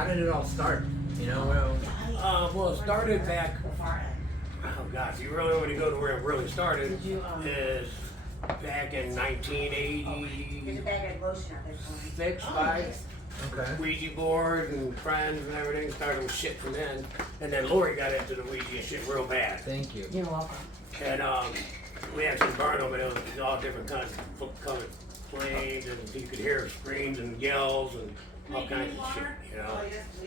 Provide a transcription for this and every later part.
how did it all start? You know, Well, it started back. Oh gosh, you really want to go to where it really started? Is back in 1986, 5. okay. Ouija board and friends and everything started with shit from then, and then Lori got into the Ouija shit real bad. Thank you. You're welcome. And we actually burned them, and it was all different kinds of colored flames, and you could hear screams and yells and all kinds of shit, you know.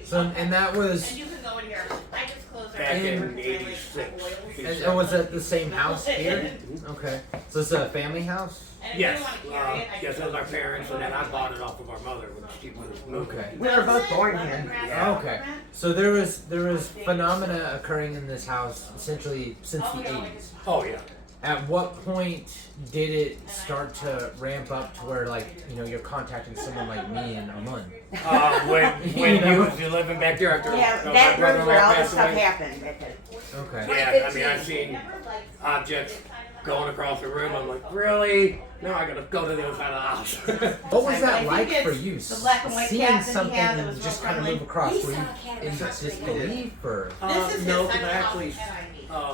So, and that was, And you can go in here. I just closed Back our in '86. and was that the same house here? Okay. So it's a family house? Yes, yes, it was our parents, and then I bought it off of our mother when she was moving. Okay. We were both born here. Yeah. Okay. So there was phenomena occurring in this house essentially since the 80s. Oh yeah. At what point did it start to ramp up to where, like, you know, you're contacting someone like me in a month? When you was living back there after Yeah, my that room brother-in-law where all this passed stuff away. happened. Okay. Yeah, I mean, I've seen objects going across the room. I'm like, really? No, I gotta go to the other side of the house. What was I that think like it's for you? the black and white Seeing cat that he something had that was just real kind of friendly. move across. We Were saw you a cat in in disbelief or? This is No, his because I son's actually, house, and I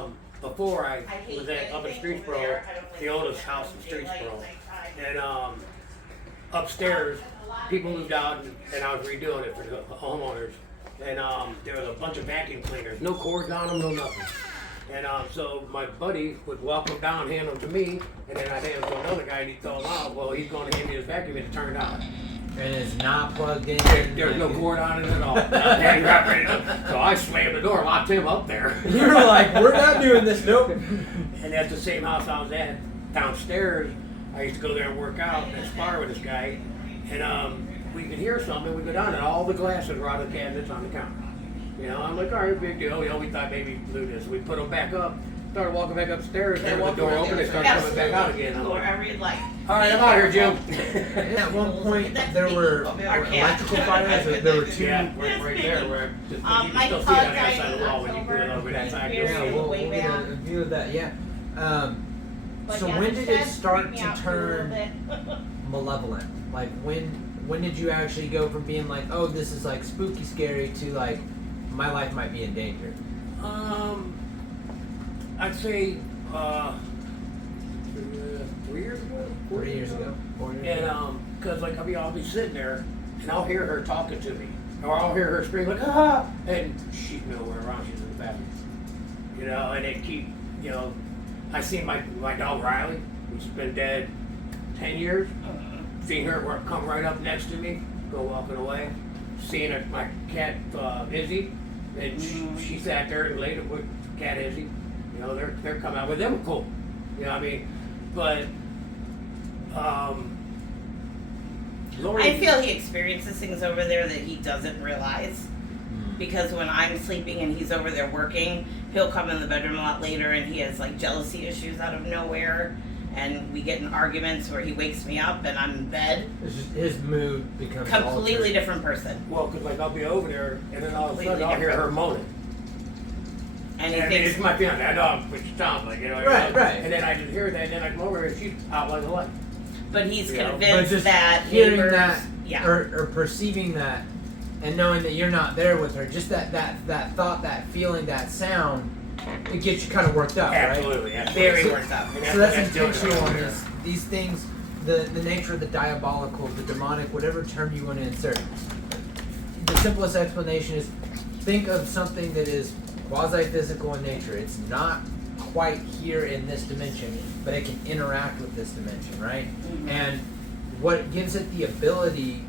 hate before I hate was at up in anything over Streetsboro, there. I don't like the oldest house in daylight, Streetsboro, nighttime. and upstairs, people moved out, and I was redoing it for the homeowners, and there was a bunch of vacuum cleaners, no cords on them, no nothing. And so my buddy would walk them down, hand them to me, and then I'd hand them to another guy, and he'd tell him, oh, well, he's going to hand me his vacuum, and it turned on. And it's not plugged in. There's no cord on it at all. And got ready to- so I slammed the door, locked him up there. You were like, we're not doing this, nope. And at the same house I was at, downstairs, I used to go there and work out and spar with this guy. And we could hear something, we go down, and all the glasses were out of the cabinets on the counter. You know, I'm like, all right, big deal. You know, we thought maybe blew this. We put them back up, started walking back upstairs, and the door opened, they started coming back out again. I'm Go like, wherever you'd like. all right, I'm out here, Jim. And at one point, there were electrical fires. There were two. Yeah, right there, where you can Mike still see Todd it on the died outside of the in wall when you put it over that side. October. Yeah, we'll Way get back. a view of that. Yeah. But So yeah, when the did it sheds start freak me to out too a turn little bit. malevolent? Like when did you actually go from being like, oh, this is like spooky, scary, to like, my life might be in danger? I'd say 3 years ago. 4 years ago. 4 years And ago. cause like I'll be sitting there, and I'll hear her talking to me, or I'll hear her scream like ah, and she's nowhere around. She's in the bathroom. You know, and they keep, you know, I seen my dog Riley, which has been dead 10 years. Seen her come right up next to me, go walking away. Seeing my cat Izzy, and she sat there and laid with cat Izzy. You know, they're coming out, but they were cool. You know what I mean? But Lori, I feel he experiences things over there that he doesn't realize. Because when I'm sleeping and he's over there working, he'll come in the bedroom a lot later and he has like jealousy issues out of nowhere. And we get in arguments where he wakes me up and I'm in bed. It's just, his mood becomes Completely altered. different person. well, cause like I'll be over there, and then all of a sudden Completely I'll hear her different. moaning. And he I mean, thinks, it's my fiance. I know which sounds like, you know. Right, right. And then I just hear that, and then I come over and she's out like a light. but he's Yeah. But convinced just that hearing neighbors, that, yeah. or perceiving that, and knowing that you're not there with her, just that thought, that feeling, that sound, it gets you kind of worked up, right? Absolutely, Very So- worked up. And So that's what doing intentional over on there. this. These things, the nature of the diabolical, the demonic, whatever term you want to insert. The simplest explanation is think of something that is quasi-physical in nature. It's not quite here in this dimension, but it can interact with this dimension, right? Mhm. And what gives it the ability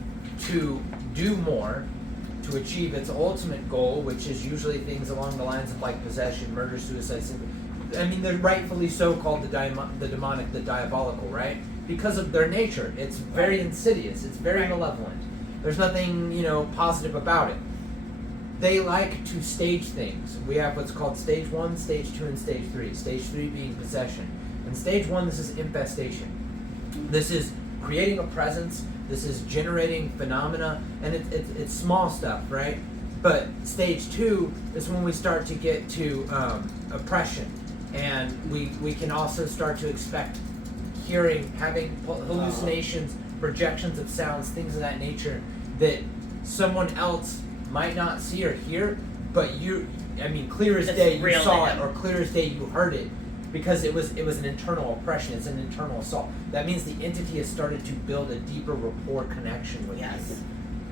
to do more, to achieve its ultimate goal, which is usually things along the lines of like possession, murder, suicide. I mean, they're rightfully so called the demonic, the diabolical, right? Because of their nature. It's very insidious. It's very Right. malevolent. There's nothing, positive about it. They like to stage things. We have what's called stage 1, stage 2, and stage 3. Stage 3 being possession. In stage 1, this is infestation. This is creating a presence. This is generating phenomena, and it's small stuff, right? But stage 2 is when we start to get to oppression, and we can also start to expect hearing, having hallucinations, projections of sounds, things of that nature that someone else might not see or hear, but clear as It's day you real saw to it, him. or clear as day you heard it, because it was an internal oppression. It's an internal assault. That means the entity has started to build a deeper rapport connection with Yes. you.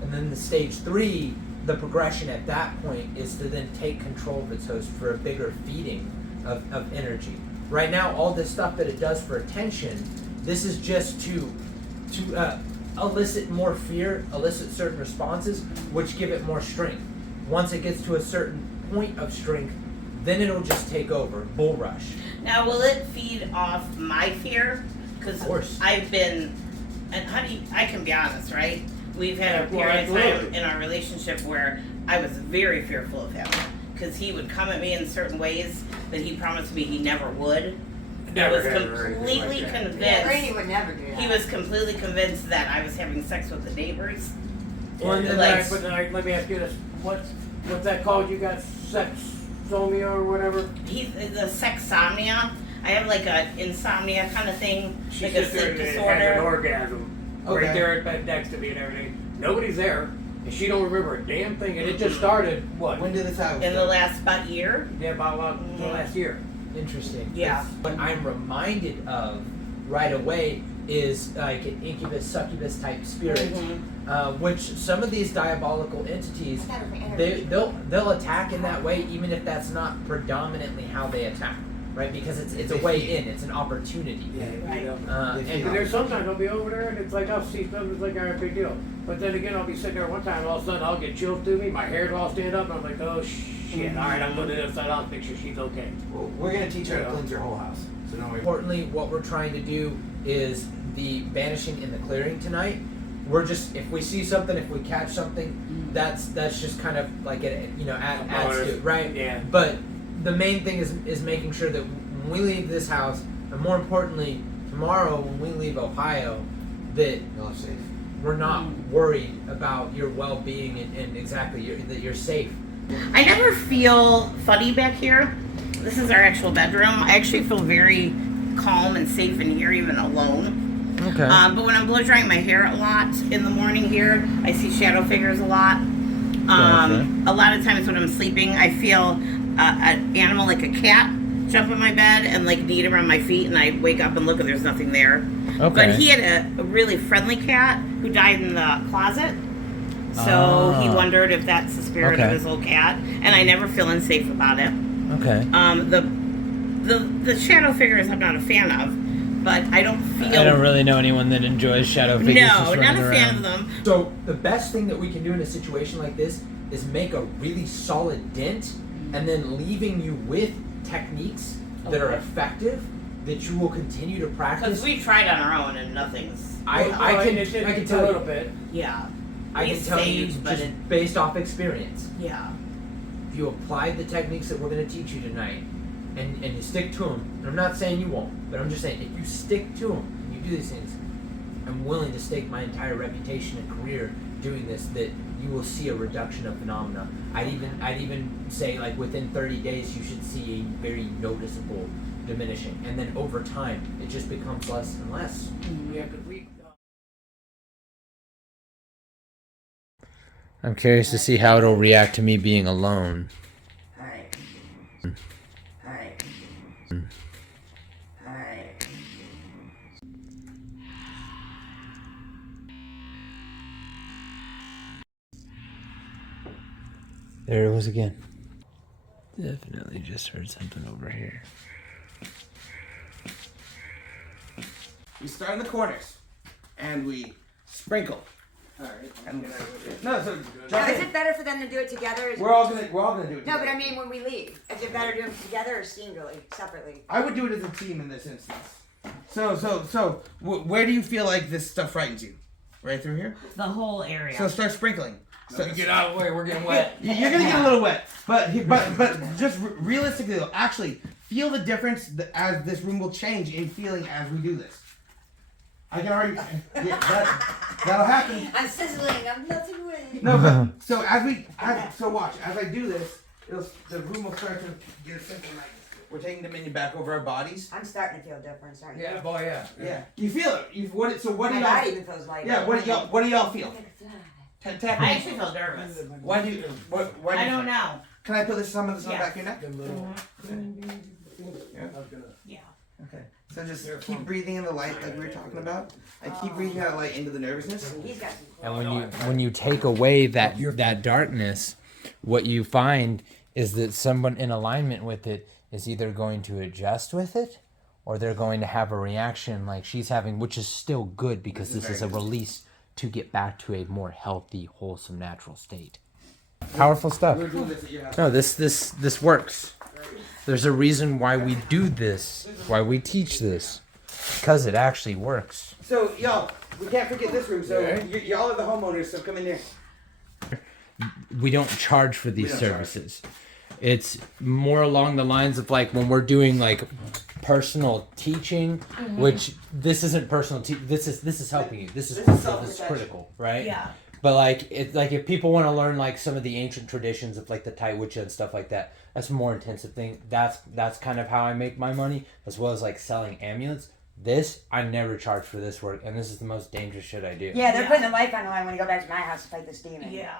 And then the stage 3, the progression at that point is to then take control of its host for a bigger feeding of energy. Right now, all this stuff that it does for attention, this is just to elicit more fear, elicit certain responses, which give it more strength. Once it gets to a certain point of strength, then it'll just take over, bull rush. Now, will it feed off my fear? Because Of course. I've been, and honey, I can be honest, right? We've had a Yeah, well, period of time absolutely. in our relationship where I was very fearful of him. Because he would come at me in certain ways that he promised me he never would. I was completely Yeah, convinced. Rainey would never do that. He was completely convinced that I was having sex with the neighbors. Well, and then Like- But let me ask you this: what's that called? You got sexomnia or whatever? The sexomnia. I have like a insomnia kind of thing, She like a sits there sleep and has an disorder. orgasm Okay. right there at bed next to me and everything. Nobody's there, and she don't remember a damn thing. And it just started what? When did this happen? In the last about year. Yeah, about the last year. Interesting. Yeah. What I'm reminded of right away is like an incubus, succubus type spirit, which some of these diabolical entities, they'll attack in that way, even if that's not predominantly how they attack, right? Because it's a way in, it's an opportunity. Yeah, Right. you know. And And there's sometimes I'll be over there and it's like I'll see something it's like a big deal. But then again I'll be sitting there one time and all of a sudden I'll get chills through me, my hair will all stand up and I'm like, oh shit, alright, I'm putting it upside down to make sure she's okay. Well, we're gonna teach her Yeah. to cleanse your whole house. So don't worry. importantly, what we're trying to do is the banishing and the clearing tonight. We're just, if we see something, if we catch something, that's just kind of like it, adds to it, right? Yeah. But the main thing is making sure that when we leave this house, and more importantly, tomorrow when we leave Ohio, that Y'all are safe. we're not worried about your well-being and exactly that you're safe. I never feel funny back here. This is our actual bedroom. I actually feel very calm and safe in here, even alone. Okay. But when I'm blow drying my hair a lot in the morning here, I see shadow figures a lot. A lot of times when I'm sleeping, I feel an animal like a cat jump in my bed and like knead around my feet, and I wake up and look and there's nothing there. Okay. But he had a really friendly cat who died in the closet. So he wondered if that's the spirit of Okay. his old cat, and I never feel unsafe about it. Okay. The shadow figures I'm not a fan of, but I don't feel. I don't really know anyone that enjoys shadow figures. No, just not running a fan around. of them. So the best thing that we can do in a situation like this is make a really solid dent, and then leaving you with techniques that are Okay. effective that you will continue to Because practice. we tried on our own and nothing's. I can It's tell a little you. bit. Yeah. I We can tell you saved, but just it- based off experience. Yeah. If you apply the techniques that we're going to teach you tonight, and you stick to them, and I'm not saying you won't, but I'm just saying if you stick to them and you do these things, I'm willing to stake my entire reputation and career doing this, that you will see a reduction of phenomena. I'd even say like within 30 days you should see a very noticeable diminishing, and then over time it just becomes less and less. Yeah, 'cause we. I'm curious to see how it'll react to me being alone. Alright. Alright. Alright. There it was again. Definitely just heard something over here. We start in the corners, and we sprinkle. And, no, so Now, jump is in. it better for them to do it together? We're all gonna do it. No, but together. I mean when we leave. Is it better to do them together or singly, separately? I would do it as a team in this instance. So, where do you feel like this stuff frightens you? Right through here. The whole area. So start sprinkling. So, Get out of the way, we're getting wet. You're gonna get a little wet, but just realistically though, actually feel the difference as this room will change in feeling as we do this. I can already, that'll happen. I'm sizzling. I'm melting away. No, but so watch as I do this, the room will start to get a simple like this. We're taking dominion back over our bodies. I'm starting to feel a difference, aren't you? Yeah, boy, yeah. Yeah, you feel it. So what do My y'all? body even feels lighter. Yeah, what do y'all feel? Tap I me. actually feel nervous. Why do you? Why do I you, don't know. Can I put some of this on Yeah. back your neck? Yeah. Okay. So just keep breathing in the light like we were talking about, and keep breathing that light into the nervousness. He's got And when you take away that darkness, what you find is that someone in alignment with it is either going to adjust with it, or they're going to have a reaction like she's having, which is still good because this is a release to get back to a more healthy, wholesome, natural state. Powerful stuff. We're doing this at your house. No, this works. There's a reason why we do this, why we teach this, because it actually works. So y'all, we can't forget this room. So y'all are the homeowners. So come in here. We don't charge for these We don't charge. services. It's more along the lines of like when we're doing like personal teaching, which this isn't personal. This is helping you. This is critical, right? Yeah. But like it's like if people want to learn like some of the ancient traditions of like the Tai Wicca and stuff like that, that's a more intensive thing. That's kind of how I make my money, as well as like selling amulets. This I never charge for this work, and this is the most dangerous shit I do. Yeah, they're Yeah. putting the life on the line when you go back to my house to fight this demon. Yeah.